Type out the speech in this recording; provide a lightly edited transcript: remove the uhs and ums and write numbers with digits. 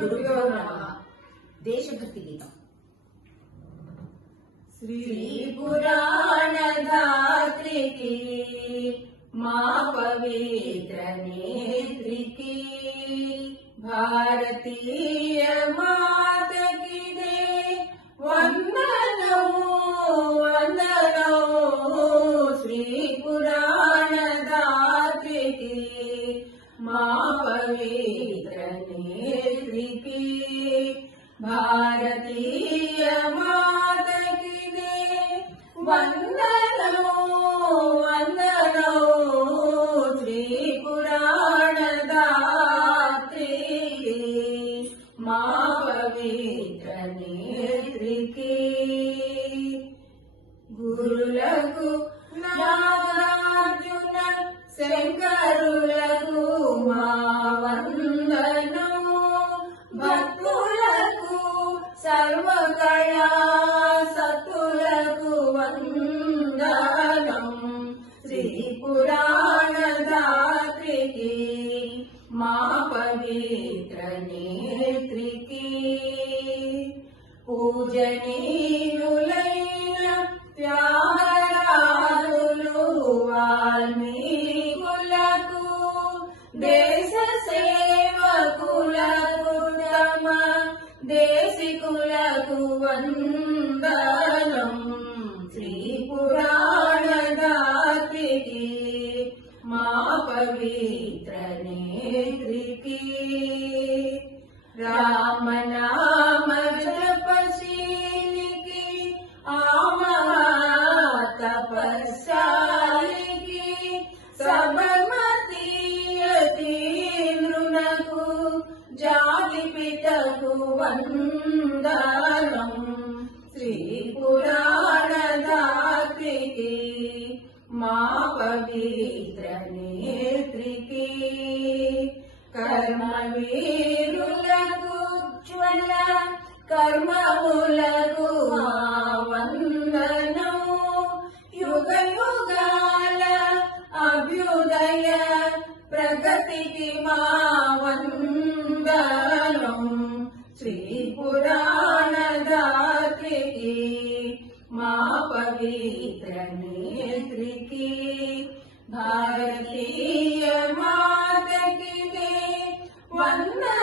గురుభ్యో నమః. దేశభక్తి గీతం. శ్రీ పురాణ ధాత్రికి మా పవిత్ర నేత్రికి భారతీయ మాతకి దే వందనం వందనం. శ్రీ పురాణ ధాత్రికి మా పవిత్ర నేత్రికి భారతీయ మాతకి దే వందనం వందనం. శ్రీ పురాణ ధాత్రికి మా పవిత్ర నేత్రికి గురులకు నాగార్జున శంకరులకు మా వందనం. భక్తులకు సర్వకళా సత్తులకు వందనం. శ్రీ పురాణ ధాత్రికి మా పవిత్ర నేత్రికి పూజనీయులైన త్యాగరాజులు వాల్మీకులకు దేశ సేవకులకు తమ దేశికులకు వందనం. శ్రీ పురాణ ధాత్రికి మా పవిత్ర నేత్రికి రామనామ జపశీలికి తపస్సాలికి సబర్మతి యతీంద్రునకు జాతి పితకు వందనం. శ్రీ పురాణ ధాత్రికి మా పవిత్ర నేత్రికి కర్మవీరులకు జ్వల కర్మములకు మా వందనం. యుగ యుగాల అభ్యుదయ ప్రగతికి మా వందనం. శ్రీ పురాణ ధాత్రికి మా పవిత్ర నేత్రికి భారతీయ మాతకి దే వందనం.